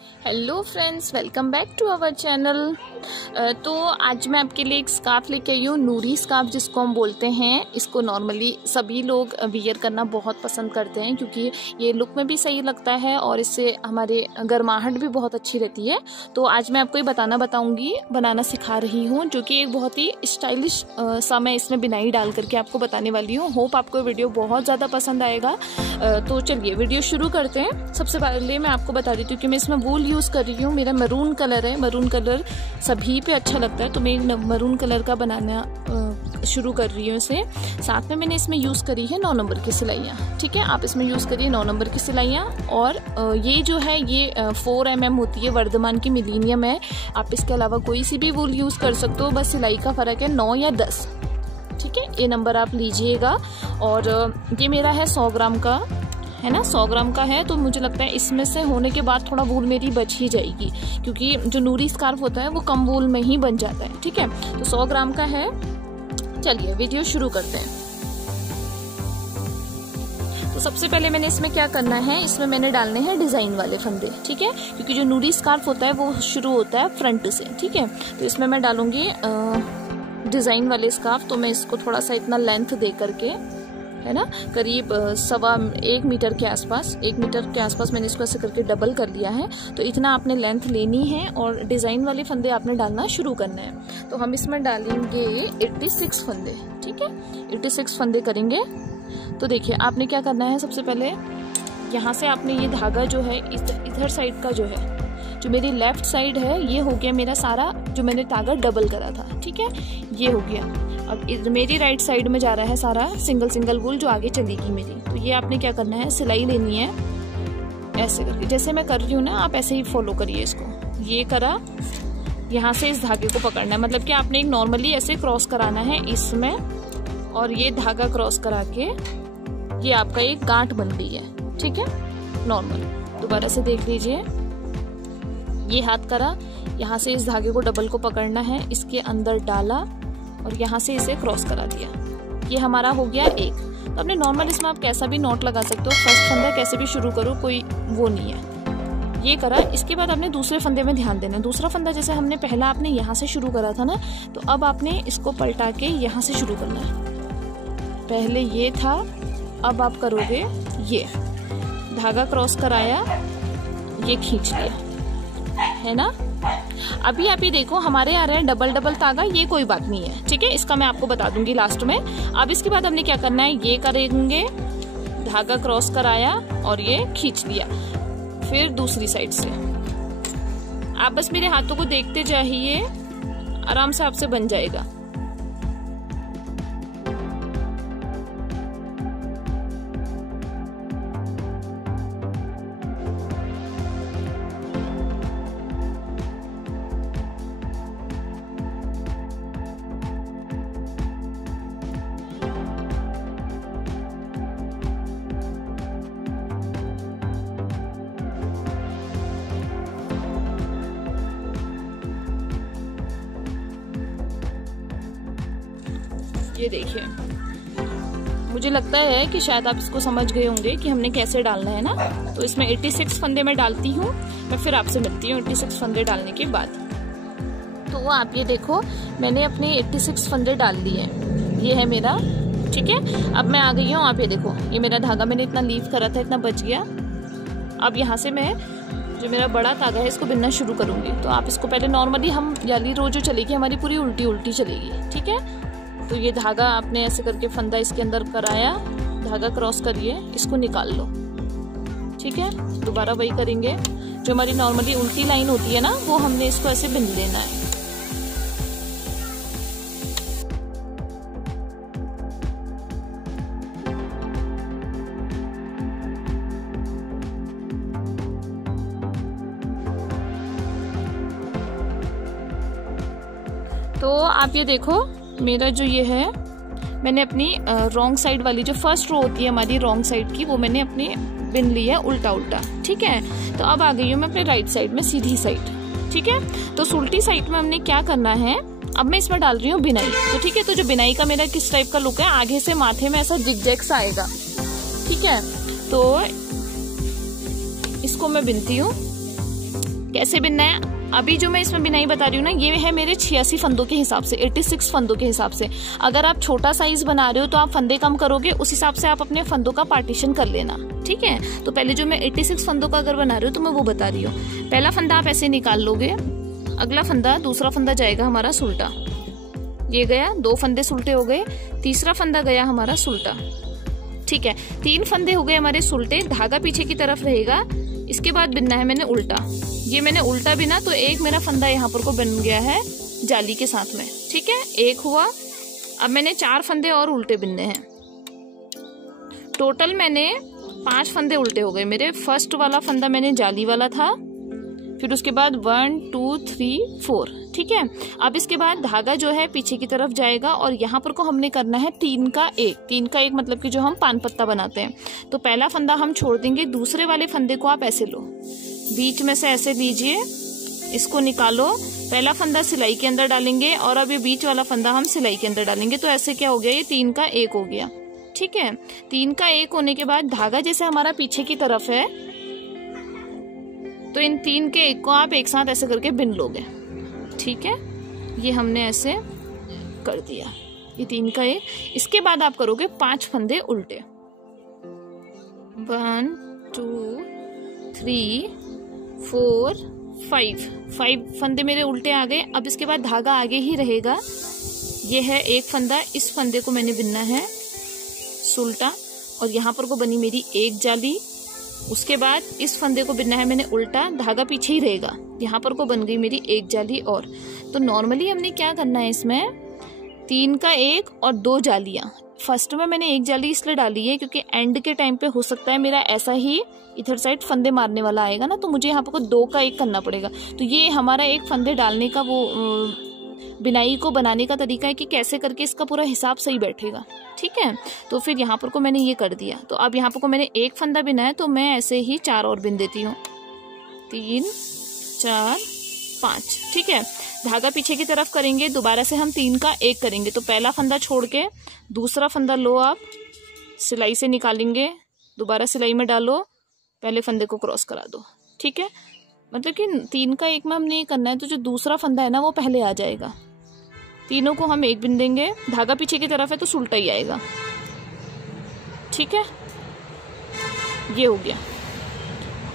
Hello friends, welcome back to our channel. तो आज मैं आपके लिए एक स्कार्फ लेके आई हूँ, नूरी स्कार्फ जिसको हम बोलते हैं। इसको नॉर्मली सभी लोग वियर करना बहुत पसंद करते हैं क्योंकि ये लुक में भी सही लगता है और इससे हमारे गर्माहट भी बहुत अच्छी रहती है। तो आज मैं आपको ये बनाना सिखा रही हूँ, जो कि एक बहुत ही स्टाइलिश सा मैं इसमें बिनाई डाल करके आपको बताने वाली हूँ। होप आपको ये वीडियो बहुत ज़्यादा पसंद आएगा। तो चलिए वीडियो शुरू करते हैं। सबसे पहले मैं आपको बता देती हूँ कि मैं इसमें वूल यूज़ कर रही हूँ। मेरा मरून कलर है, मरून कलर सभी पे अच्छा लगता है तो मैं मरून कलर का बनाना शुरू कर रही हूँ इसे। साथ में मैंने इसमें यूज़ करी है 9 नंबर की सिलाइयाँ। ठीक है, आप इसमें यूज़ करिए 9 नंबर की सिलाइयाँ। और ये जो है ये 4 mm होती है, वर्धमान की मिलीनियम है। आप इसके अलावा कोई सी भी वूल यूज़ कर सकते हो, बस सिलाई का फ़र्क है 9 या 10। ठीक है, ये नंबर आप लीजिएगा। और ये मेरा है 100 ग्राम का, है ना, 100 ग्राम का है। तो मुझे लगता है इसमें से होने के बाद थोड़ा वूल मेरी बच ही जाएगी क्योंकि जो नूरी स्कार्फ होता है वो कम वूल में ही बन जाता है। ठीक है, तो 100 ग्राम का है। चलिए वीडियो शुरू करते हैं। तो सबसे पहले मैंने इसमें क्या करना है, इसमें मैंने डालने हैं डिज़ाइन वाले फंदे। ठीक है, क्योंकि जो नूरी स्कार्फ होता है वो शुरू होता है फ्रंट से। ठीक है, तो इसमें मैं डालूंगी डिज़ाइन वाले स्कार्फ। तो मैं इसको थोड़ा सा इतना लेंथ दे करके, है ना, करीब 1.25 मीटर के आसपास, 1 मीटर के आसपास मैंने इसको ऐसे करके डबल कर लिया है। तो इतना आपने लेंथ लेनी है और डिज़ाइन वाले फंदे आपने डालना शुरू करना है। तो हम इसमें डालेंगे 86 फंदे। ठीक है, 86 फंदे करेंगे। तो देखिए आपने क्या करना है, सबसे पहले यहाँ से आपने ये धागा जो है इधर साइड का जो है, जो मेरी लेफ्ट साइड है, ये हो गया मेरा सारा जो मैंने धागा डबल करा था। ठीक है, ये हो गया। अब मेरी राइट साइड में जा रहा है सारा सिंगल वूल जो आगे चलेगी मेरी। तो ये आपने क्या करना है, सिलाई लेनी है ऐसे करके, जैसे मैं कर रही हूँ ना, आप ऐसे ही फॉलो करिए इसको। ये करा, यहाँ से इस धागे को पकड़ना है, मतलब कि आपने एक नॉर्मली ऐसे क्रॉस कराना है इसमें, और ये धागा क्रॉस करा के ये आपका एक गांठ बन गई है। ठीक है, नॉर्मल। दोबारा से देख लीजिए, ये हाथ करा, यहाँ से इस धागे को डबल को पकड़ना है, इसके अंदर डाला और यहाँ से इसे क्रॉस करा दिया। ये हमारा हो गया एक। तो अपने नॉर्मल इसमें आप कैसा भी नॉट लगा सकते हो, फर्स्ट फंदा कैसे भी शुरू करो, कोई वो नहीं है। ये करा, इसके बाद आपने दूसरे फंदे में ध्यान देना। दूसरा फंदा जैसे हमने पहला आपने यहाँ से शुरू करा था ना, तो अब आपने इसको पलटा के यहाँ से शुरू करना है। पहले ये था, अब आप करोगे ये, धागा क्रॉस कराया, ये खींच लिया, है ना। अभी आप ये देखो हमारे आ रहे हैं डबल धागा, ये कोई बात नहीं है। ठीक है, इसका मैं आपको बता दूंगी लास्ट में। अब इसके बाद हमने क्या करना है, ये करेंगे, धागा क्रॉस कराया और ये खींच लिया। फिर दूसरी साइड से आप बस मेरे हाथों को देखते जाइए, आराम से आपसे बन जाएगा। ये देखिए, मुझे लगता है कि शायद आप इसको समझ गए होंगे कि हमने कैसे डालना है ना। तो इसमें 86 फंदे मैं डालती हूँ, मैं फिर आपसे मिलती हूँ 86 फंदे डालने के बाद। तो आप ये देखो, मैंने अपने 86 फंदे डाल दिए, ये है मेरा। ठीक है, अब मैं आ गई हूँ। आप ये देखो, ये मेरा धागा मैंने इतना लीव करा था, इतना बच गया। अब यहाँ से मैं जो मेरा बड़ा धागा है इसको बिनना शुरू करूँगी। तो आप इसको पहले नॉर्मली हम याली रो जो चलेगी हमारी पूरी उल्टी चलेगी। ठीक है, तो ये धागा आपने ऐसे करके फंदा इसके अंदर कराया, धागा क्रॉस करिए, इसको निकाल लो। ठीक है, दोबारा वही करेंगे, जो हमारी नॉर्मली उल्टी लाइन होती है ना, वो हमने इसको ऐसे बिन लेना है। तो आप ये देखो, मेरा जो ये है, मैंने अपनी रॉन्ग साइड वाली जो फर्स्ट रो होती है हमारी रॉन्ग साइड की, वो मैंने अपनी बिन ली है उल्टा। ठीक है, तो अब आ गई हूँ मैं अपने राइट साइड में, सीधी साइड। ठीक है, तो उल्टी साइड में हमने क्या करना है, अब मैं इसमें डाल रही हूँ बिनाई। तो ठीक है, तो जो बिनाई का मेरा किस टाइप का लुक है, आगे से माथे में ऐसा जिगजैग सा आएगा। ठीक है, तो इसको मैं बिनती हूँ। कैसे बिनना है, अभी जो मैं इसमें बिनाई बता रही हूँ ना, ये है मेरे 86 फंदों के हिसाब से, 86 फंदों के हिसाब से। अगर आप छोटा साइज बना रहे हो तो आप फंदे कम करोगे, उस हिसाब से आप अपने फंदों का पार्टीशन कर लेना, ठीक है। तो पहले जो मैं 86 फंदों का अगर बना रही हूँ तो मैं वो बता रही हूँ। पहला फंदा आप ऐसे निकाल लोगे, अगला फंदा, दूसरा फंदा जाएगा हमारा सुल्टा, ये गया, 2 फंदे सुल्टे हो गए, तीसरा फंदा गया हमारा सुल्टा, ठीक है। 3 फंदे हो गए हमारे सुल्टे, धागा पीछे की तरफ रहेगा। इसके बाद बिनना है मैंने उल्टा, ये मैंने उल्टा बिना तो एक मेरा फंदा यहाँ पर को बन गया है जाली के साथ में, ठीक है, एक हुआ। अब मैंने 4 फंदे और उल्टे बिनने हैं, टोटल मैंने 5 फंदे उल्टे हो गए मेरे। फर्स्ट वाला फंदा मैंने जाली वाला था, फिर उसके बाद 1 2 3 4, ठीक है। अब इसके बाद धागा जो है पीछे की तरफ जाएगा और यहाँ पर को हमने करना है 3 का 1, 3 का 1 मतलब कि जो हम पान पत्ता बनाते हैं। तो पहला फंदा हम छोड़ देंगे, दूसरे वाले फंदे को आप ऐसे लो, बीच में से ऐसे लीजिए, इसको निकालो, पहला फंदा सिलाई के अंदर डालेंगे और अब ये बीच वाला फंदा हम सिलाई के अंदर डालेंगे। तो ऐसे क्या हो गया, ये 3 का 1 हो गया, ठीक है। 3 का 1 होने के बाद धागा जैसे हमारा पीछे की तरफ है, तो इन 3 के 1 को आप एक साथ ऐसे करके बिन लोगे, ठीक है। ये हमने ऐसे कर दिया, ये 3 का 1। इसके बाद आप करोगे 5 फंदे उल्टे, 1 2 3 4 5 फंदे मेरे उल्टे आ गए। अब इसके बाद धागा आगे ही रहेगा, ये है एक फंदा, इस फंदे को मैंने बिनना है सुल्टा और यहाँ पर को बनी मेरी एक जाली। उसके बाद इस फंदे को बिनना है मैंने उल्टा, धागा पीछे ही रहेगा, यहाँ पर को बन गई मेरी एक जाली और। तो नॉर्मली हमने क्या करना है इसमें, 3 का 1 और 2 जालियां। फर्स्ट में मैंने एक जाली इसलिए डाली है क्योंकि एंड के टाइम पे हो सकता है मेरा ऐसा ही इधर साइड फंदे मारने वाला आएगा ना, तो मुझे यहाँ पर को 2 का 1 करना पड़ेगा। तो ये हमारा एक फंदे डालने का वो बिनाई को बनाने का तरीका है कि कैसे करके इसका पूरा हिसाब सही बैठेगा, ठीक है। तो फिर यहाँ पर को मैंने ये कर दिया। तो अब यहाँ पर को मैंने एक फंदा बिना है, तो मैं ऐसे ही 4 और बिन देती हूँ, 3 4 5, ठीक है। धागा पीछे की तरफ करेंगे, दोबारा से हम 3 का 1 करेंगे। तो पहला फंदा छोड़ के दूसरा फंदा लो, आप सिलाई से निकालेंगे, दोबारा सिलाई में डालो, पहले फंदे को क्रॉस करा दो, ठीक है। मतलब कि 3 का 1 में हमने ये करना है, तो जो दूसरा फंदा है ना वो पहले आ जाएगा। तीनों को हम 1 बिन देंगे, धागा पीछे की तरफ है तो सुल्टा ही आएगा, ठीक है। ये हो गया।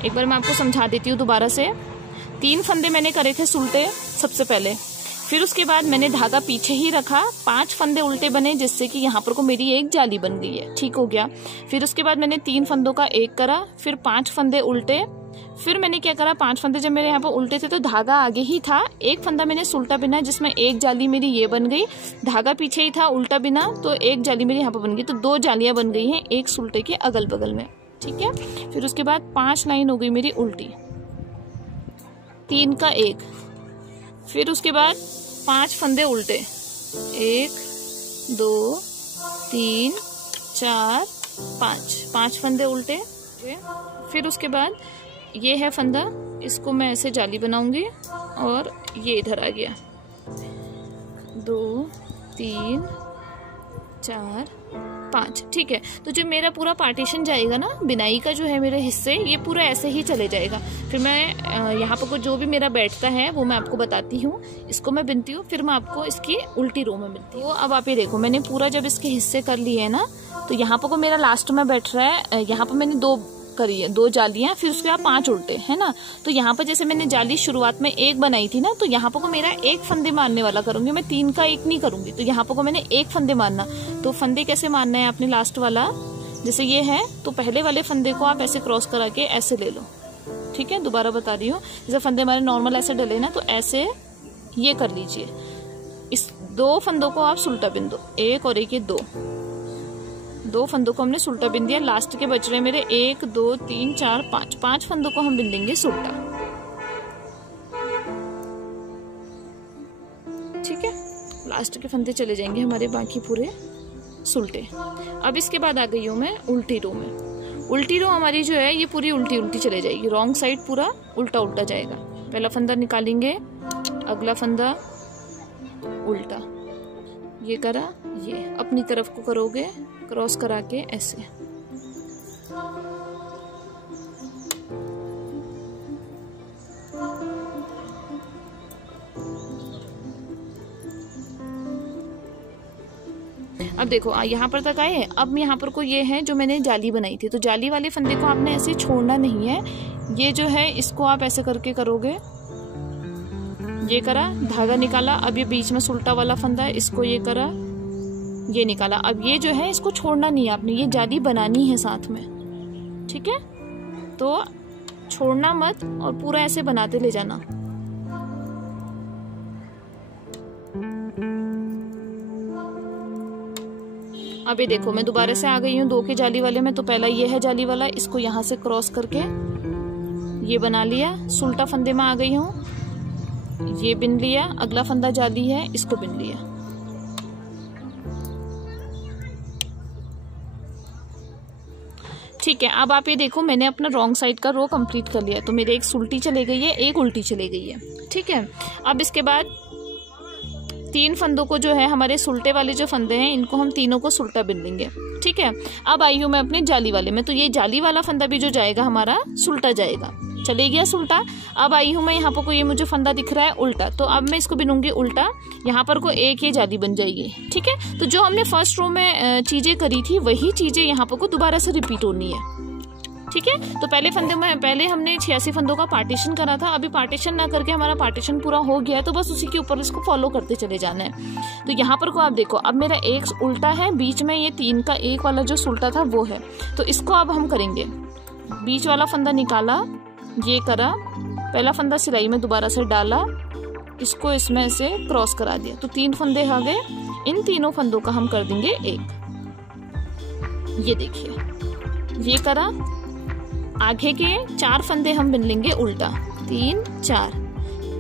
एक बार मैं आपको समझा देती हूँ दोबारा से। 3 फंदे मैंने करे थे सुल्टे सबसे पहले, फिर उसके बाद मैंने धागा पीछे ही रखा, 5 फंदे उल्टे बने, जिससे कि यहाँ पर को मेरी एक जाली बन गई है, ठीक हो गया। फिर उसके बाद मैंने 3 फंदों का 1 करा, फिर 5 फंदे उल्टे, फिर मैंने क्या करा, 5 फंदे जब मेरे यहाँ पर उल्टे थे तो धागा आगे ही था, एक फंदा मैंने सुल्टा बिना जिसमें एक जाली मेरी ये बन गई, धागा पीछे ही था उल्टा बिना, तो एक जाली मेरी यहाँ पर बन गई। तो 2 जालियां बन गई हैं एक सुल्टे के अगल बगल में, ठीक है। फिर उसके बाद 5 लाइन हो गई मेरी उल्टी, 3 का 1, फिर उसके बाद 5 फंदे उल्टे, 1 2 3 4 5 फंदे उल्टे। फिर उसके बाद ये है फंदा, इसको मैं ऐसे जाली बनाऊंगी और ये इधर आ गया, 2 3 4 5, ठीक है। तो जो मेरा पूरा पार्टीशन जाएगा ना बिनाई का, जो है मेरे हिस्से, ये पूरा ऐसे ही चले जाएगा। फिर मैं यहाँ पर जो भी मेरा बैठता है वो मैं आपको बताती हूँ, इसको मैं बिनती हूँ, फिर मैं आपको इसकी उल्टी रो में बिनती हूँ। अब आप ये देखो, मैंने पूरा जब इसके हिस्से कर लिए है ना, तो यहाँ पर को मेरा लास्ट में बैठ रहा है, यहाँ पर मैंने 2 करी है, 2 जालियां, फिर उसके बाद 5 उल्टे, है ना। तो यहाँ पर जैसे मैंने जाली शुरुआत में 1 बनाई थी ना, तो यहाँ पर को मेरा 1 फंदे मारने वाला करूंगी मैं, 3 का 1 नहीं करूंगी। तो यहाँ पर को मैंने 1 फंदे मारना। तो फंदे कैसे मारना है आपने, लास्ट वाला जैसे ये है, तो पहले वाले फंदे को आप ऐसे क्रॉस करा के ऐसे ले लो, ठीक है। दोबारा बता रही हूँ, जैसे फंदे हमारे नॉर्मल ऐसे डले ना, तो ऐसे ये कर लीजिए। इस 2 फंदों को आप सुल्टा बिन दो, 1 और 1 ये 2 फंदों को हमने सुल्टा बिन दिया। लास्ट के बच रहे मेरे 1 2 3 4 5 फंदों को हम बिन देंगे सुल्टा, ठीक है। लास्ट के फंदे चले जाएंगे हमारे बाकी पूरे सुल्टे। अब इसके बाद आ गई हूँ मैं उल्टी रो में। उल्टी रो हमारी जो है ये पूरी उल्टी उल्टी चले जाएगी, रॉन्ग साइड पूरा उल्टा उल्टा जाएगा। पहला फंदा निकालेंगे, अगला फंदा उल्टा, ये करा, ये अपनी तरफ को करोगे क्रॉस करा के ऐसे, अब देखो यहाँ पर तक आए। अब यहाँ पर को ये है जो मैंने जाली बनाई थी, तो जाली वाले फंदे को आपने ऐसे छोड़ना नहीं है। ये जो है इसको आप ऐसे करके करोगे, ये करा, धागा निकाला। अब ये बीच में सुल्टा वाला फंदा है, इसको ये करा, ये निकाला। अब ये जो है इसको छोड़ना नहीं है आपने, ये जाली बनानी है साथ में, ठीक है। तो छोड़ना मत और पूरा ऐसे बनाते ले जाना। अब ये देखो मैं दोबारा से आ गई हूँ 2 के जाली वाले में। तो पहला ये है जाली वाला, इसको यहाँ से क्रॉस करके ये बना लिया, सुल्टा फंदे में आ गई हूँ, ये बिन लिया। अगला फंदा जाली है, इसको बिन लिया। ठीक है, अब आप ये देखो मैंने अपना रॉन्ग साइड का रो कंप्लीट कर लिया है। तो मेरे एक सुल्टी चली गई है, एक उल्टी चली गई है, ठीक है। अब इसके बाद 3 फंदों को जो है हमारे सुल्टे वाले जो फंदे हैं इनको हम तीनों को सुल्टा बिन लेंगे, ठीक है। अब आई हूँ मैं अपने जाली वाले में। तो ये जाली वाला फंदा भी जो जाएगा हमारा सुल्टा जाएगा, चले गया सुल्टा। अब आई हूँ मैं यहाँ पर को ये मुझे फंदा दिख रहा है उल्टा, तो अब मैं इसको बिनूंगी उल्टा। यहाँ पर को एक ये जाली बन जाएगी, ठीक है। तो जो हमने फर्स्ट रो में चीजें करी थी वही चीजें यहाँ पर को दोबारा से रिपीट होनी है, ठीक है। तो पहले हमने 86 फंदों का पार्टीशन करा था। अभी पार्टीशन ना करके हमारा पार्टीशन पूरा हो गया है, तो बस उसी के ऊपर इसको फॉलो करते चले जाना है। तो यहाँ पर को आप देखो, अब मेरा एक उल्टा है, बीच में ये 3 का एक वाला जो सुल्टा था वो है। तो इसको अब हम करेंगे, बीच वाला फंदा निकाला, ये करा, पहला फंदा सिलाई में दोबारा से डाला, इसको इसमें से क्रॉस करा दिया। तो 3 फंदे आ गए। इन तीनों फंदों का हम कर देंगे एक, ये देखिए, ये करा। आगे के 4 फंदे हम बिन लेंगे उल्टा, 3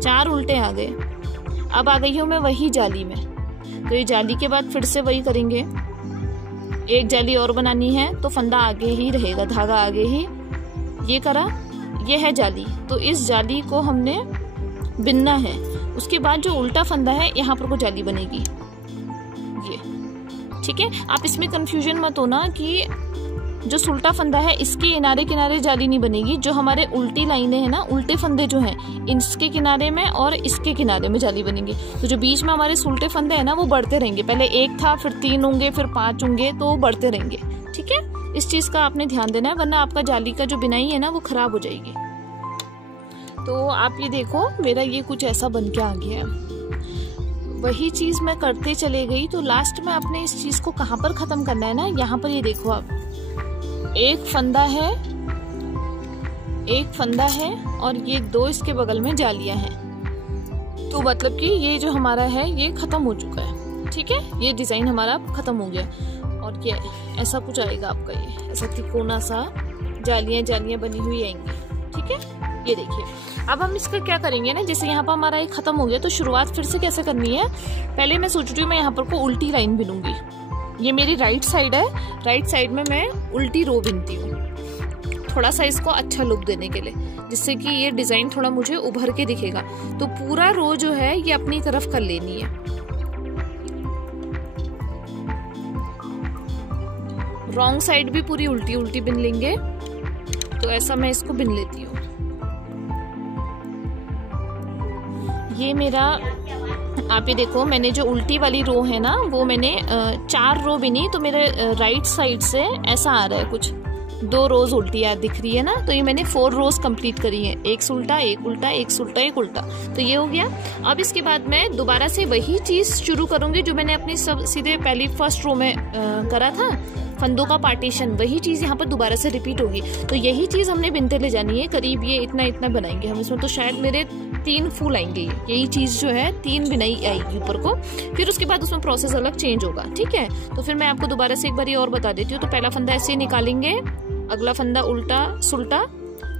4 उल्टे आ गए। अब आ गई हूँ मैं वही जाली में। तो ये जाली के बाद फिर से वही करेंगे, एक जाली और बनानी है, तो फंदा आगे ही रहेगा, धागा आगे ही। ये करा, ये है जाली, तो इस जाली को हमने बिनना है। उसके बाद जो उल्टा फंदा है यहाँ पर को जाली बनेगी, ये, ठीक है। आप इसमें कंफ्यूजन मत होना कि जो सुल्टा फंदा है इसके किनारे किनारे जाली नहीं बनेगी। जो हमारे उल्टी लाइनें हैं ना, उल्टे फंदे जो हैं, इसके किनारे में और इसके किनारे में जाली बनेगी। तो जो बीच में हमारे सुल्टे फंदे हैं ना वो बढ़ते रहेंगे, पहले 1 था, फिर 3 होंगे, फिर 5 होंगे, तो वो बढ़ते रहेंगे, ठीक है। इस चीज का आपने ध्यान देना है, वरना आपका जाली का जो बिनाई है ना वो खराब हो जाएगी। तो आप ये देखो मेरा ये कुछ ऐसा बन के आ गया है। वही चीज मैं करते चले गई। तो लास्ट में आपने इस चीज को कहाँ पर खत्म करना है ना, यहाँ पर ये देखो आप, एक फंदा है और ये 2 इसके बगल में जालियां हैं। तो मतलब कि ये जो हमारा है ये खत्म हो चुका है, ठीक है। ये डिजाइन हमारा खत्म हो गया। और ये ऐसा कुछ आएगा आपका, ये ऐसा तिकोना सा जालियां बनी हुई आएंगी, ठीक है। ये देखिए अब हम इसका क्या करेंगे ना, जैसे यहाँ पर हमारा एक खत्म हो गया, तो शुरुआत फिर से कैसे करनी है। पहले मैं सोच रही हूँ मैं यहाँ पर को उल्टी लाइन बिनूंगी। ये मेरी राइट साइड है, राइट साइड में मैं उल्टी रो बिनती हूँ, थोड़ा सा इसको अच्छा लुक देने के लिए, जिससे कि ये डिजाइन थोड़ा मुझे उभर के दिखेगा। तो पूरा रो जो है ये अपनी तरफ कर लेनी है। रॉन्ग साइड भी पूरी उल्टी उल्टी बिन लेंगे। तो ऐसा मैं इसको बिन लेती हूँ। ये मेरा, आप ये देखो मैंने जो उल्टी वाली रो है ना वो मैंने 4 रो बिनी। तो मेरे राइट साइड से ऐसा आ रहा है कुछ, 2 रोज उल्टी दिख रही है ना। तो ये मैंने 4 रोज कंप्लीट करी है, एक सुल्टा एक उल्टा, एक सुल्टा एक उल्टा। तो ये हो गया। अब इसके बाद मैं दोबारा से वही चीज शुरू करूंगी जो मैंने अपनी सब सीधे पहली फर्स्ट रो में करा था, फंदों का पार्टीशन। वही चीज यहाँ पर दोबारा से रिपीट होगी। तो यही चीज हमने बिनते ले जानी है, करीब ये इतना इतना बनाएंगे हम इसमें। तो शायद मेरे 3 फूल आएंगे, यही चीज जो है 3 बिनाई आएगी ऊपर को। फिर उसके बाद उसमें प्रोसेस अलग चेंज होगा, ठीक है। तो फिर मैं आपको दोबारा से एक बार और बता देती हूँ। तो पहला फंदा ऐसे निकालेंगे, अगला फंदा उल्टा सुल्टा,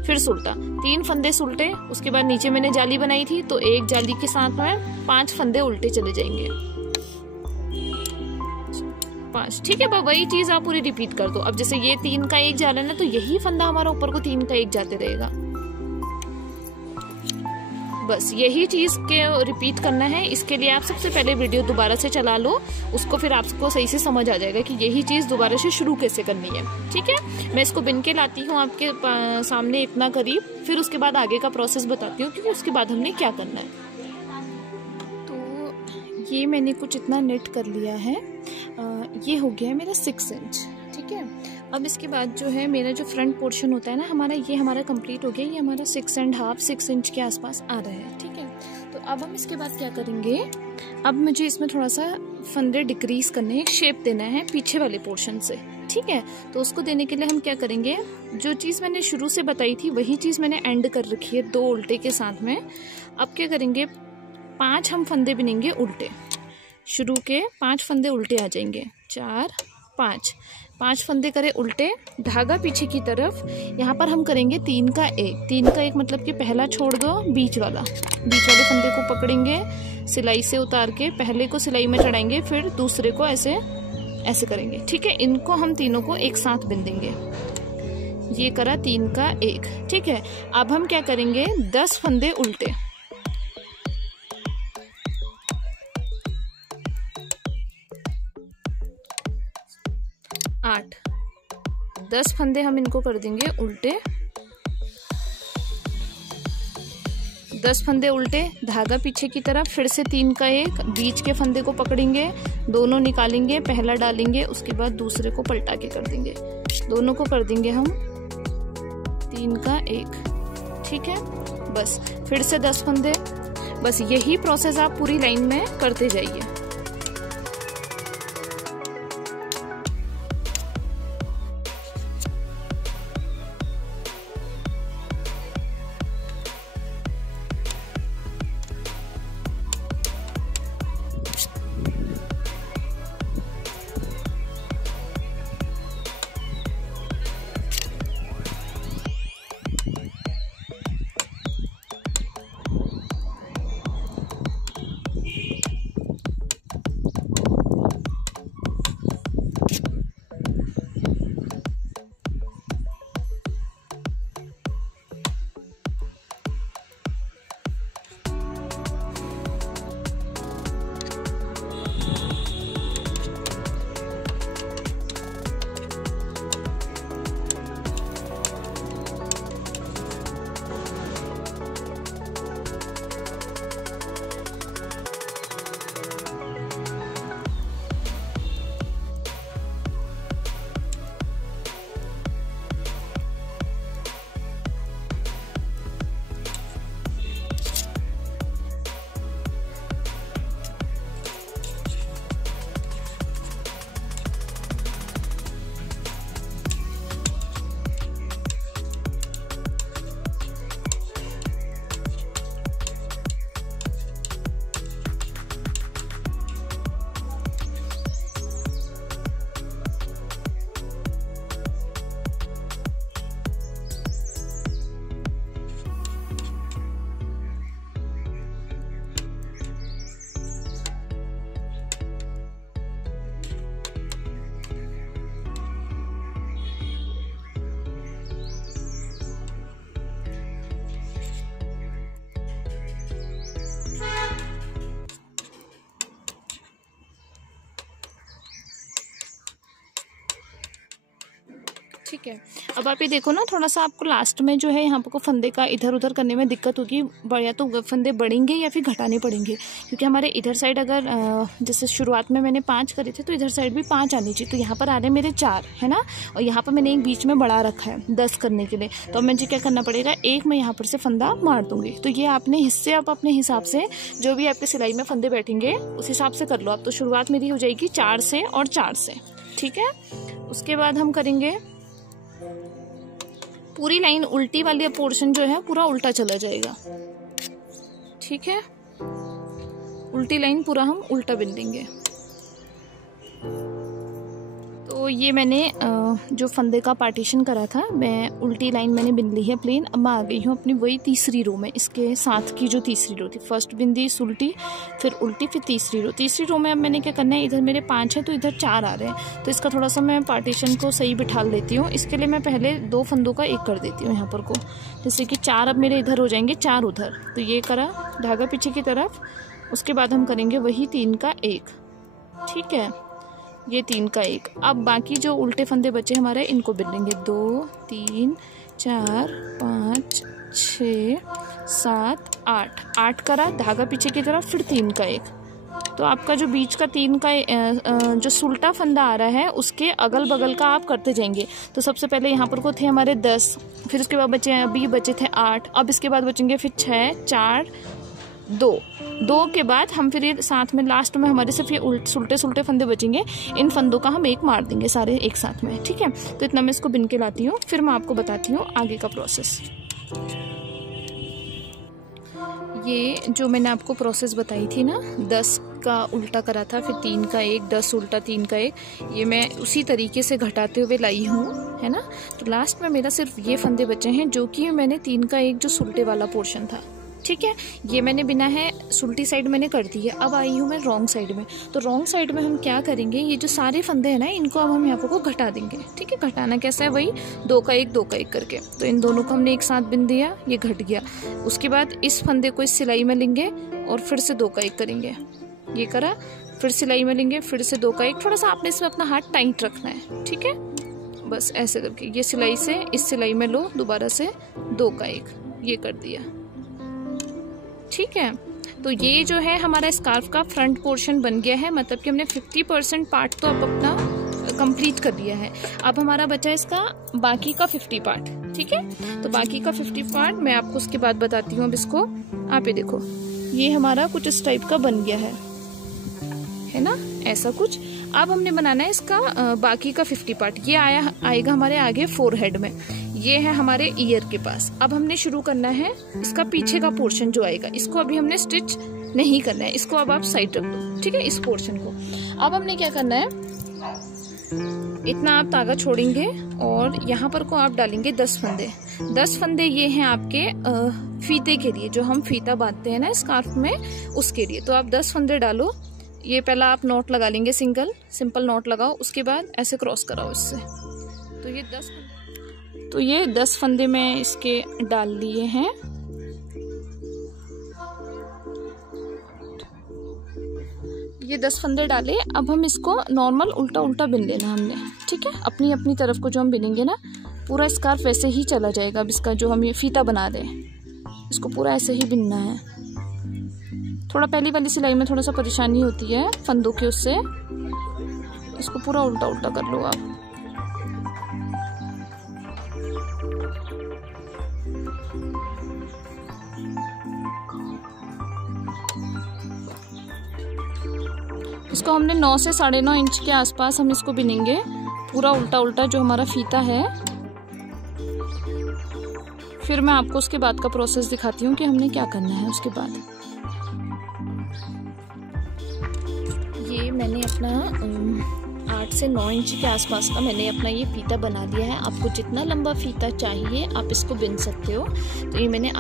फिर सुल्टा, 3 फंदे सुल्टे। उसके बाद नीचे मैंने जाली बनाई थी, तो एक जाली के साथ में 5 फंदे उल्टे चले जाएंगे, 5, ठीक है। वही चीज आप पूरी रिपीट कर दो। अब जैसे ये 3 का एक जाला ना, तो यही फंदा हमारा ऊपर को 3 का एक जाते रहेगा। बस यही चीज के रिपीट करना है। इसके लिए आप सबसे पहले वीडियो दोबारा से चला लो, उसको फिर आपको सही से समझ आ जाएगा कि यही चीज दोबारा से शुरू कैसे करनी है, ठीक है। मैं इसको बिन के लाती हूँ आपके सामने इतना करीब, फिर उसके बाद आगे का प्रोसेस बताती हूँ कि उसके बाद हमने क्या करना है। तो ये मैंने कुछ इतना नेट कर लिया है। ये हो गया है मेरा 6 इंच, ठीक है। अब इसके बाद जो है मेरा जो फ्रंट पोर्शन होता है ना हमारा, ये हमारा कंप्लीट हो गया। ये हमारा 6.5 इंच के आसपास आ रहा है, ठीक है। तो अब हम इसके बाद क्या करेंगे, अब मुझे इसमें थोड़ा सा फंदे डिक्रीज करने, एक शेप देना है पीछे वाले पोर्शन से, ठीक है। तो उसको देने के लिए हम क्या करेंगे, जो चीज़ मैंने शुरू से बताई थी वही चीज़ मैंने एंड कर रखी है 2 उल्टे के साथ में। अब क्या करेंगे, 5 हम फंदे बिनेंगे उल्टे, शुरू के 5 फंदे उल्टे आ जाएंगे, 4 5 फंदे करे उल्टे, धागा पीछे की तरफ। यहाँ पर हम करेंगे 3 का 1 मतलब कि पहला छोड़ दो, बीच वाले फंदे को पकड़ेंगे, सिलाई से उतार के पहले को सिलाई में चढ़ाएंगे, फिर दूसरे को ऐसे करेंगे, ठीक है। इनको हम तीनों को एक साथ बिन देंगे। ये करा 3 का 1, ठीक है। अब हम क्या करेंगे, 10 फंदे उल्टे, 8 10 फंदे हम इनको कर देंगे उल्टे, 10 फंदे उल्टे, धागा पीछे की तरफ, फिर से 3 का 1, बीच के फंदे को पकड़ेंगे, दोनों निकालेंगे, पहला डालेंगे, उसके बाद दूसरे को पलटा के कर देंगे, दोनों को कर देंगे हम 3 का 1, ठीक है। बस फिर से 10 फंदे, बस यही प्रोसेस आप पूरी लाइन में करते जाइए। ठीक है। अब आप ये देखो ना, थोड़ा सा आपको लास्ट में जो है यहाँ पर को फंदे का इधर उधर करने में दिक्कत होगी, या तो फंदे बढ़ेंगे या फिर घटाने पड़ेंगे, क्योंकि हमारे इधर साइड अगर जैसे शुरुआत में मैंने 5 करे थे तो इधर साइड भी 5 आनी चाहिए, तो यहाँ पर आ रहे मेरे 4 है ना, और यहाँ पर मैंने एक बीच में बढ़ा रखा है 10 करने के लिए। तो अब मुझे क्या करना पड़ेगा, एक मैं यहाँ पर से फंदा मार दूंगी। तो ये आपने हिस्से आप अपने हिसाब से जो भी आपके सिलाई में फंदे बैठेंगे उस हिसाब से कर लो आप। तो शुरुआत मेरी हो जाएगी 4 से और 4 से, ठीक है। उसके बाद हम करेंगे पूरी लाइन उल्टी वाली पोर्शन जो है पूरा उल्टा चला जाएगा, ठीक है। उल्टी लाइन पूरा हम उल्टा बिन देंगे। तो ये मैंने जो फंदे का पार्टीशन करा था, मैं उल्टी लाइन मैंने बिन ली है प्लेन। अब मैं आ गई हूँ अपनी वही तीसरी रो में, इसके साथ की जो तीसरी रो थी, फर्स्ट बिंदी उल्टी, फिर उल्टी, फिर तीसरी रो। तीसरी रो में अब मैंने क्या करना है, इधर मेरे 5 है तो इधर 4 आ रहे हैं, तो इसका थोड़ा सा मैं पार्टीशन को सही बिठा लेती हूँ। इसके लिए मैं पहले 2 फंदों का 1 कर देती हूँ यहाँ पर को, जैसे कि 4 अब मेरे इधर हो जाएंगे, 4 उधर। तो ये करा धागा पीछे की तरफ। उसके बाद हम करेंगे वही 3 का 1, ठीक है। ये 3 का 1। अब बाकी जो उल्टे फंदे बचे हमारे इनको बिन लेंगे, 2 3 4 5 6 7 8 8 करा धागा पीछे की तरफ, फिर 3 का 1, तो आपका जो बीच का 3 का जो सुल्टा फंदा आ रहा है उसके अगल बगल का आप करते जाएंगे। तो सबसे पहले यहाँ पर को थे हमारे 10, फिर उसके बाद बचे अभी बचे थे 8, अब इसके बाद बचेंगे फिर 6, 4, 2 के बाद हम फिर ये साथ में लास्ट में हमारे सिर्फ ये सुल्टे फंदे बचेंगे। इन फंदों का हम एक मार देंगे सारे एक साथ में, ठीक है। तो इतना मैं इसको बिन के लाती हूँ, फिर मैं आपको बताती हूँ आगे का प्रोसेस। ये जो मैंने आपको प्रोसेस बताई थी ना, 10 का उल्टा करा था, फिर 3 का 1, 10 उल्टा 3 का 1, ये मैं उसी तरीके से घटाते हुए लाई हूँ, है ना। तो लास्ट में मेरा सिर्फ ये फंदे बचे हैं जो कि मैंने 3 का 1 जो सुल्टे वाला पोर्शन था, ठीक है, ये मैंने बिना है सुल्टी साइड मैंने कर दी है। अब आई हूँ मैं रॉन्ग साइड में। तो रॉन्ग साइड में हम क्या करेंगे, ये जो सारे फंदे हैं ना इनको अब हम यहाँ पर को घटा देंगे, ठीक है। घटाना कैसा है, वही 2 का 1, 2 का 1 करके। तो इन दोनों को हमने एक साथ बिन दिया, ये घट गया। उसके बाद इस फंदे को इस सिलाई में लेंगे और फिर से 2 का 1 करेंगे, ये करा, फिर सिलाई में लेंगे, फिर से 2 का 1। थोड़ा सा आपने इसमें अपना हाथ टाइट रखना है, ठीक है। बस ऐसे करके ये सिलाई से इस सिलाई में लो, दोबारा से 2 का 1, ये कर दिया, ठीक है। तो ये जो है हमारा स्कार्फ का फ्रंट पोर्शन बन गया है, मतलब कि हमने 50% पार्ट तो अब अपना कंप्लीट कर दिया है। अब हमारा बचा इसका बाकी का 50 पार्ट, ठीक है। तो बाकी का 50 पार्ट मैं आपको उसके बाद बताती हूँ। अब इसको आप ये देखो, ये हमारा कुछ इस टाइप का बन गया है ना, ऐसा कुछ। अब हमने बनाना है इसका बाकी का 50 पार्ट। ये आएगा हमारे आगे फोरहेड में, ये है हमारे ईयर के पास। अब हमने शुरू करना है इसका पीछे का पोर्शन जो आएगा, इसको अभी हमने स्टिच नहीं करना है, इसको अब आप साइड रख दो, ठीक है, इस पोर्शन को। अब हमने क्या करना है, इतना आप धागा छोड़ेंगे और यहाँ पर को आप डालेंगे 10 फंदे। 10 फंदे ये हैं आपके फीते के लिए, जो हम फीता बांधते हैं ना स्कार्फ में, उसके लिए। तो आप 10 फंदे डालो। ये पहला आप नॉट लगा लेंगे, सिंपल नॉट लगाओ, उसके बाद ऐसे क्रॉस कराओ इससे। तो ये 10 फंदे मैं इसके डाल लिए हैं। ये 10 फंदे डाले। अब हम इसको नॉर्मल उल्टा उल्टा बिन लेना हमने, ठीक है। अपनी अपनी तरफ को जो हम बिनेंगे ना, पूरा स्कार्फ वैसे ही चला जाएगा। अब इसका जो हम ये फीता बना दें, इसको पूरा ऐसे ही बिनना है। थोड़ा पहली वाली सिलाई में थोड़ा सा परेशानी होती है फंदों के, उससे इसको पूरा उल्टा उल्टा कर लो आप। इसको हमने 9 से 9.5 इंच के आसपास हम इसको बिनेंगे, पूरा उल्टा उल्टा जो हमारा फीता है। फिर मैं आपको उसके बाद का प्रोसेस दिखाती हूँ कि हमने क्या करना है उसके बाद। ये मैंने अपना 8 से 9 इंच के आसपास का मैंने अपना ये फीता बना लिया है। आपको जितना लंबा फीता चाहिए आप इसको बिन सकते हो। तो ये मैंने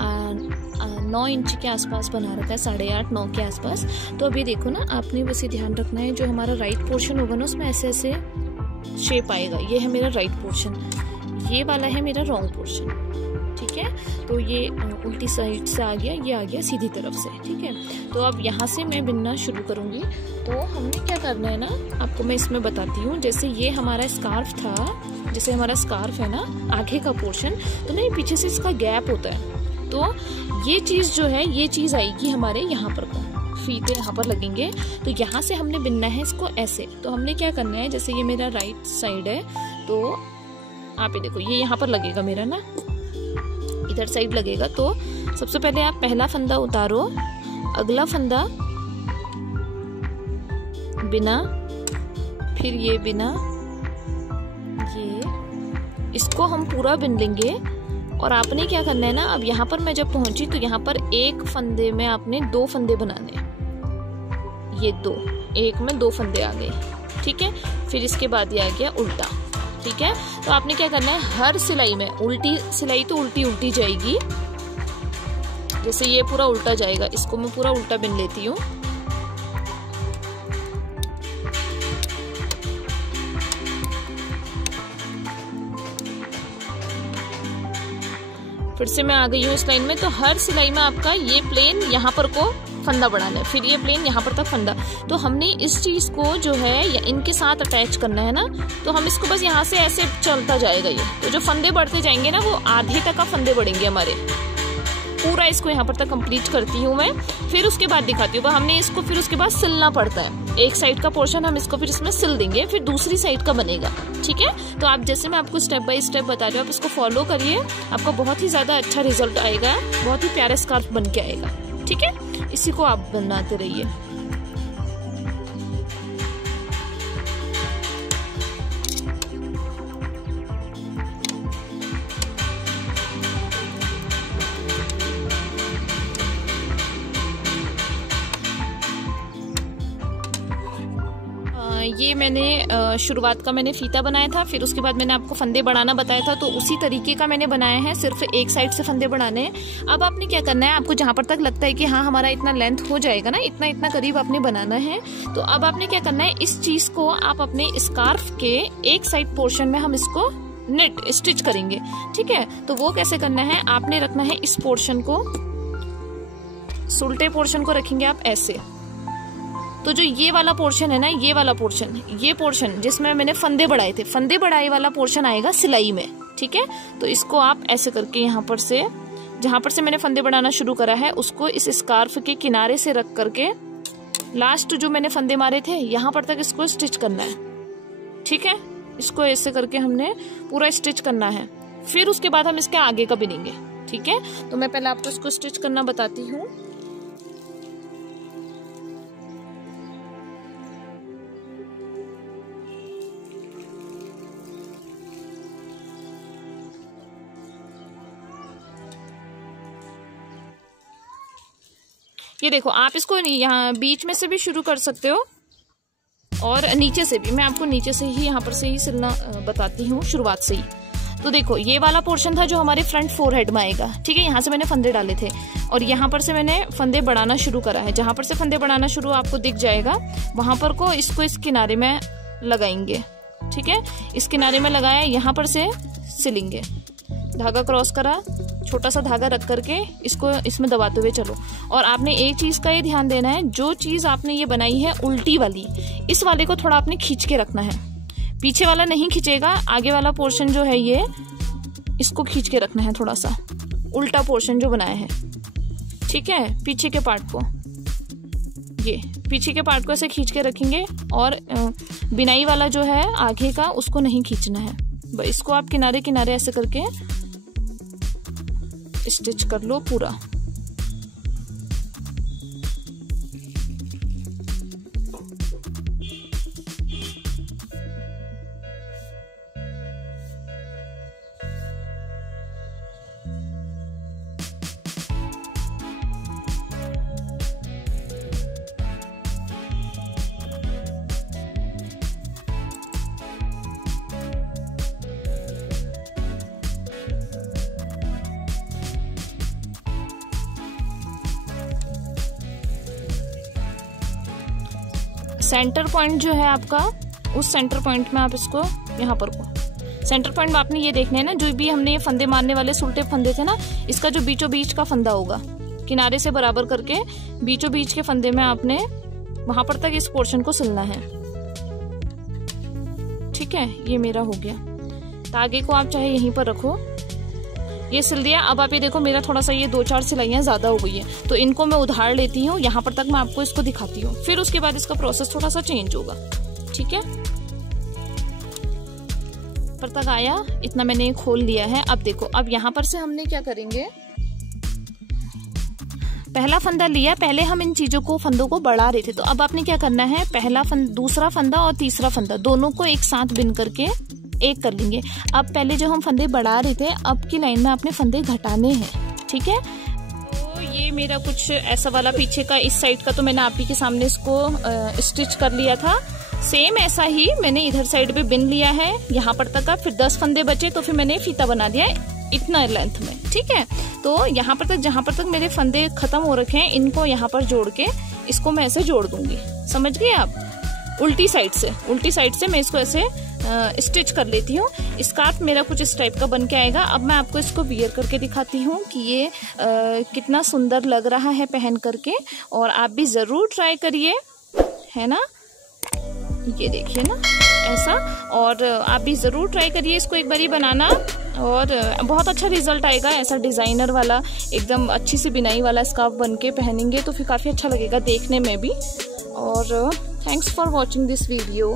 9 इंच के आसपास बना रखा है, 8.5 9 के आसपास। तो अब ये देखो ना, आपने बस ये ध्यान रखना है, जो हमारा राइट पोर्शन होगा ना उसमें ऐसे ऐसे शेप आएगा। ये है मेरा राइट पोर्शन, ये वाला है मेरा रॉन्ग पोर्शन, ठीक है। तो ये उल्टी साइड से आ गया, ये आ गया सीधी तरफ से, ठीक है। तो अब यहाँ से मैं बिनना शुरू करूँगी। तो हमने क्या करना है ना, आपको मैं इसमें बताती हूँ। जैसे ये हमारा स्कार्फ था, जैसे हमारा स्कार्फ है ना आगे का पोर्शन, तो नहीं पीछे से इसका गैप होता है। तो ये चीज़ जो है, ये चीज़ आएगी हमारे यहाँ पर को, फीते यहाँ पर लगेंगे। तो यहाँ से हमने बिनना है इसको ऐसे। तो हमने क्या करना है, जैसे ये मेरा राइट साइड है, तो आप ये देखो, ये यहाँ पर लगेगा मेरा ना, इधर साइड लगेगा। तो सबसे पहले आप पहला फंदा उतारो, अगला फंदा बिना, फिर ये बिना, ये, इसको हम पूरा बिन लेंगे। और आपने क्या करना है ना, अब यहाँ पर मैं जब पहुंची तो यहाँ पर एक फंदे में आपने 2 फंदे बनाने, ये 2, एक में 2 फंदे आ गए, ठीक है। फिर इसके बाद ये आ गया उल्टा, ठीक है। तो आपने क्या करना है, हर सिलाई में उल्टी सिलाई तो उल्टी उल्टी जाएगी, जैसे ये पूरा उल्टा जाएगा, इसको मैं पूरा उल्टा बिन लेती हूँ। फिर से मैं आ गई हूँ इस लाइन में। तो हर सिलाई में आपका ये प्लेन यहाँ पर को फंदा बढ़ाना है, फिर ये प्लेन यहाँ पर तक फंदा। तो हमने इस चीज को जो है या इनके साथ अटैच करना है ना, तो हम इसको बस यहाँ से ऐसे चलता जाएगा ये। तो जो फंदे बढ़ते जाएंगे ना, वो आधे तक का फंदे बढ़ेंगे हमारे। पूरा इसको यहाँ पर तक कंप्लीट करती हूँ मैं, फिर उसके बाद दिखाती हूँ। हमने इसको फिर उसके बाद सिलना पड़ता है, एक साइड का पोर्शन हम इसको फिर इसमें सिल देंगे, फिर दूसरी साइड का बनेगा। ठीक है, तो आप जैसे मैं आपको स्टेप बाय स्टेप बता रही हूँ, आप इसको फॉलो करिए, आपका बहुत ही ज़्यादा अच्छा रिजल्ट आएगा, बहुत ही प्यारा स्कार्फ बन के आएगा। ठीक है, इसी को आप बनाते रहिए। ये मैंने शुरुआत का मैंने फीता बनाया था, फिर उसके बाद मैंने आपको फंदे बढ़ाना बताया था, तो उसी तरीके का मैंने बनाया है, सिर्फ एक साइड से फंदे बढ़ाने हैं। अब आपने क्या करना है, आपको जहाँ पर तक लगता है कि हाँ हमारा इतना लेंथ हो जाएगा ना, इतना इतना करीब आपने बनाना है, तो अब आपने क्या करना है, इस चीज को आप अपने स्कार्फ के एक साइड पोर्शन में हम इसको नेट स्टिच करेंगे। ठीक है, तो वो कैसे करना है, आपने रखना है इस पोर्शन को, उल्टे पोर्शन को रखेंगे आप ऐसे। तो जो ये वाला पोर्शन है ना, ये वाला पोर्शन, ये पोर्शन जिसमें मैंने फंदे बढ़ाए थे, फंदे बढ़ाए वाला पोर्शन आएगा सिलाई में। ठीक है, तो इसको आप ऐसे करके यहाँ पर से, जहां पर से मैंने फंदे बढ़ाना शुरू करा है, उसको इस स्कार्फ के किनारे से रख करके लास्ट जो मैंने फंदे मारे थे यहाँ पर तक इसको स्टिच करना है। ठीक है, इसको ऐसे करके हमने पूरा स्टिच करना है, फिर उसके बाद हम इसके आगे का बिनेंगे। ठीक है, तो मैं पहले आपको इसको स्टिच करना बताती हूँ। ये देखो, आप इसको यहाँ बीच में से भी शुरू कर सकते हो और नीचे से भी, मैं आपको नीचे से ही यहाँ पर से ही सिलना बताती हूँ शुरुआत से ही। तो देखो, ये वाला पोर्शन था जो हमारे फ्रंट फोरहेड में आएगा। ठीक है, यहाँ से मैंने फंदे डाले थे और यहाँ पर से मैंने फंदे बढ़ाना शुरू करा है। जहां पर से फंदे बढ़ाना शुरू आपको दिख जाएगा, वहां पर को इसको इस किनारे में लगाएंगे। ठीक है, इस किनारे में लगाया, यहाँ पर से सिलेंगे, धागा क्रॉस करा, छोटा सा धागा रख करके इसको इसमें दबाते हुए चलो। और आपने एक चीज का ये ध्यान देना है, जो चीज आपने ये बनाई है उल्टी वाली, इस वाले को थोड़ा आपने खींच के रखना है, पीछे वाला नहीं खींचेगा, आगे वाला पोर्शन जो है ये, इसको खींच के रखना है थोड़ा सा, उल्टा पोर्शन जो बनाया है। ठीक है, पीछे के पार्ट को, ये पीछे के पार्ट को ऐसे खींच के रखेंगे और बिनाई वाला जो है आगे का, उसको नहीं खींचना है। इसको आप किनारे किनारे ऐसे करके स्टिच कर लो पूरा। सेंटर पॉइंट जो है आपका, उस सेंटर पॉइंट में आप इसको यहाँ पर को सेंटर पॉइंट में आपने ये देखना है ना, जो भी हमने ये फंदे मारने वाले सुलटे फंदे थे ना, इसका जो बीचों बीच का फंदा होगा, किनारे से बराबर करके बीचों बीच के फंदे में आपने वहां पर तक इस पोर्शन को सिलना है। ठीक है, ये मेरा हो गया। धागे को आप चाहे यहीं पर रखो, ये सिल दिया। अब आप ये देखो, मेरा थोड़ा सा ये 2-4 सिलाइयाँ ज्यादा हो गई है, तो इनको मैं उधार लेती हूँ, यहाँ पर तक मैं आपको इसको दिखाती हूँ, फिर उसके बाद इसका प्रोसेस थोड़ा सा चेंज होगा। ठीक है, पर तक आया, इतना मैंने खोल लिया है। अब देखो, अब यहाँ पर से हमने क्या करेंगे, पहला फंदा लिया, पहले हम इन चीजों को, फंदों को बढ़ा रहे थे, तो अब आपने क्या करना है, पहला फंदा, दूसरा फंदा और तीसरा फंदा दोनों को एक साथ बिन करके एक कर लेंगे। अब पहले जो हम फंदे बढ़ा रहे थे, अब की लाइन में आपने फंदे घटाने हैं। ठीक है, तो ये मेरा कुछ ऐसा वाला पीछे का, इस साइड का तो मैंने आप ही के सामने इसको स्टिच कर लिया था। सेम ऐसा ही मैंने इधर साइड पे बिन लिया है, यहाँ पर तक का, फिर 10 फंदे बचे तो फिर मैंने फीता बना दिया इतना लेंथ में। ठीक है, तो यहाँ पर तक, जहां पर तक मेरे फंदे खत्म हो रखे हैं, इनको यहाँ पर जोड़ के इसको मैं ऐसे जोड़ दूंगी। समझ गए आप, उल्टी साइड से मैं इसको ऐसे स्टिच कर लेती हूँ। स्कार्फ मेरा कुछ इस टाइप का बन के आएगा। अब मैं आपको इसको वियर करके दिखाती हूँ कि ये कितना सुंदर लग रहा है पहन करके, और आप भी जरूर ट्राई करिए, है ना। ये देखिए ना ऐसा, और आप भी जरूर ट्राई करिए इसको एक बारी बनाना। और बहुत अच्छा रिजल्ट आएगा। ऐसा डिज़ाइनर वाला एकदम अच्छी सी बिनाई वाला स्कार्फ बन के पहनेंगे तो फिर काफ़ी अच्छा लगेगा देखने में भी। और thanks for watching this video.